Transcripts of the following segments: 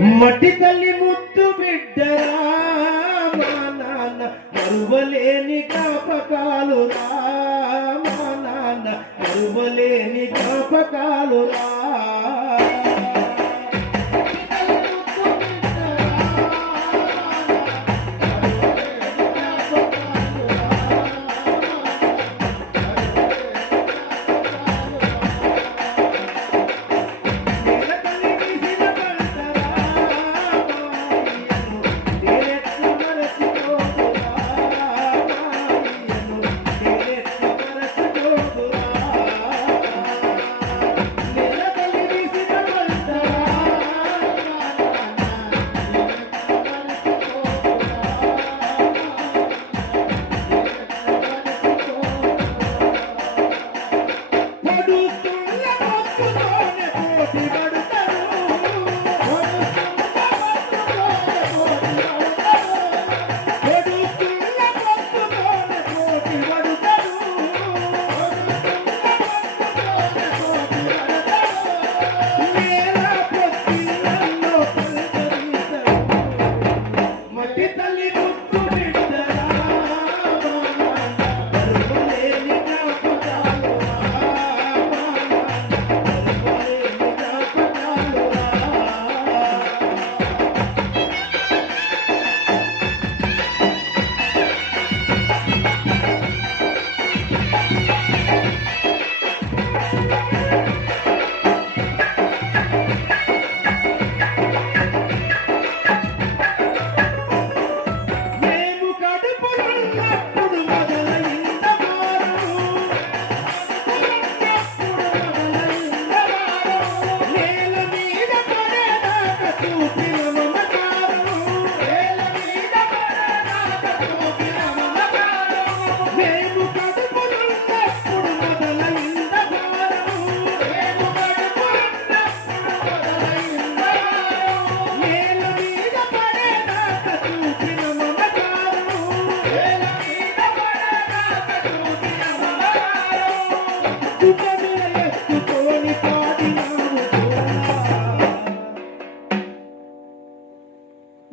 మట్టి తల్లి ముద్దు బిడ్డరా అరువలేని కాపకాలు రామా నాన్న అరువలేని కాపకాలు రా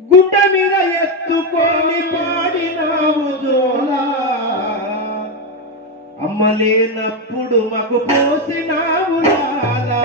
గుడ్డ మీద ఎత్తుకొని పాడినావు జోలా. అమ్మ లేనప్పుడు మగు పోసినావు లాలా.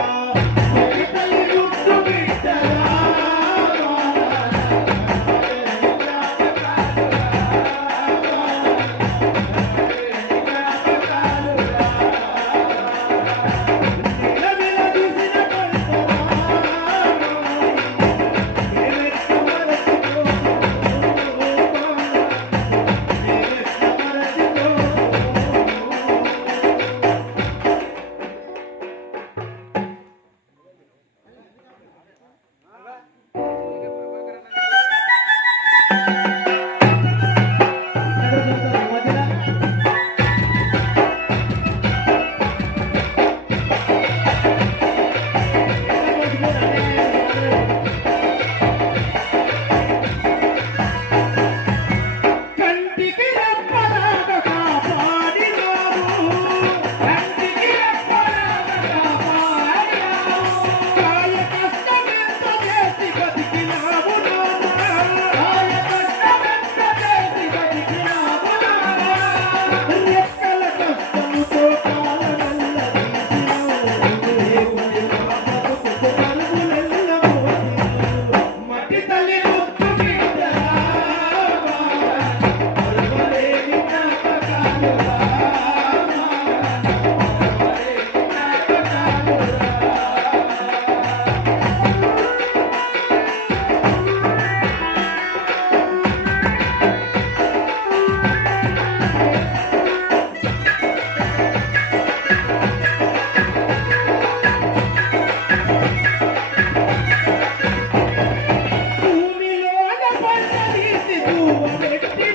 do?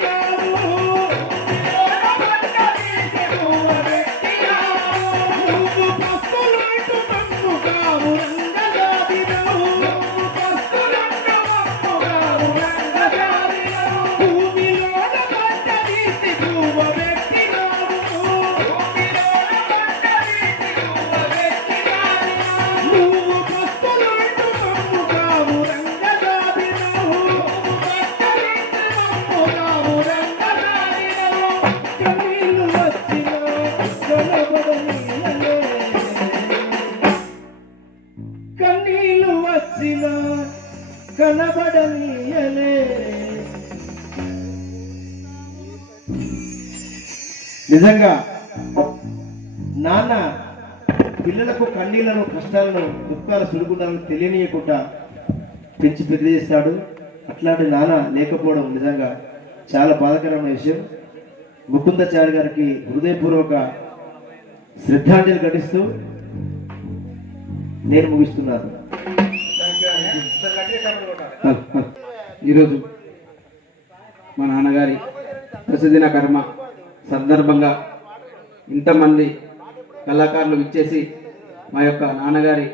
నిజంగా నాన్న పిల్లలకు కన్నీళ్ళను కష్టాలను దుఃఖాల సుడుగుణాలను తెలియనీయకుండా పెంచి పెద్ద చేస్తాడు అట్లాంటి నాన్న లేకపోవడం నిజంగా చాలా బాధాకరమైన విషయం. ముకుందాచారి గారికి హృదయపూర్వక శ్రద్ధాంజలి ఘటిస్తూ నేను ముగిస్తున్నాను. ఈరోజు మా నాన్నగారి ప్రసిద్ధిన కర్మ సందర్భంగా ఇంతమంది కళాకారులు ఇచ్చేసి మా యొక్క నాన్నగారి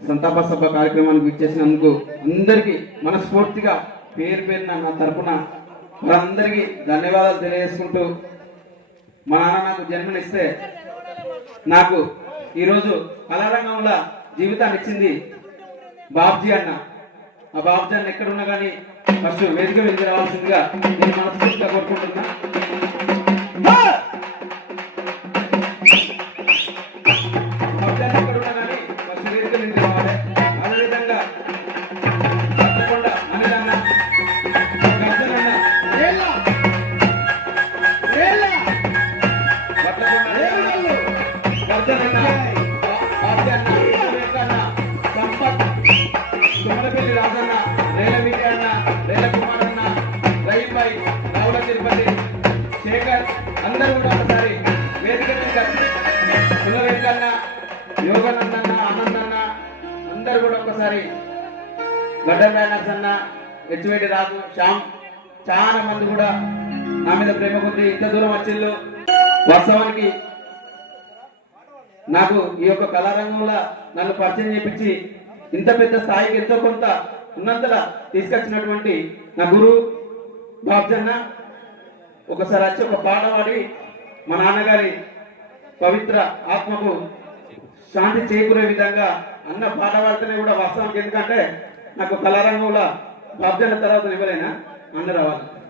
సంతాప సభ కార్యక్రమానికి ఇచ్చేసినందుకు అందరికీ మనస్ఫూర్తిగా పేరు పేరున నా తరపున మనందరికీ ధన్యవాదాలు తెలియజేసుకుంటూ మా నాన్న నాకు జన్మనిస్తే నాకు ఈరోజు కళారంగంలో జీవితాన్ని ఇచ్చింది బాబ్జీ అన్న. ఆ బాబ్జీ అన్న ఎక్కడున్నా కానీ ఫస్ట్ వేదిక వెళ్ళి రావాల్సిందిగా నేను మనస్ఫూర్తిగా కోరుకుంటున్నా. హెచ్వేడి రాజు శ్యామ్ చాలా మంది కూడా నా మీద ప్రేమ కొద్ది ఇంత దూరం వచ్చిళ్ళు. వాస్తవానికి నాకు ఈ యొక్క కళారంగంలో నన్ను పరిచయం చేపించి ఇంత పెద్ద స్థాయికి ఎంతో కొంత ఉన్నంతలా తీసుకొచ్చినటువంటి నా గురువు బాబ్జన్న ఒకసారి వచ్చి ఒక పాట పాడి మా నాన్నగారి పవిత్ర ఆత్మకు శాంతి చేకూరే విధంగా అన్న పాట పాడితేనే కూడా వాస్తవానికి ఎందుకంటే నాకు కళారంగంలో బాబ్జన్న తర్వాత ఇవ్వలేనా అన్న రావాలి.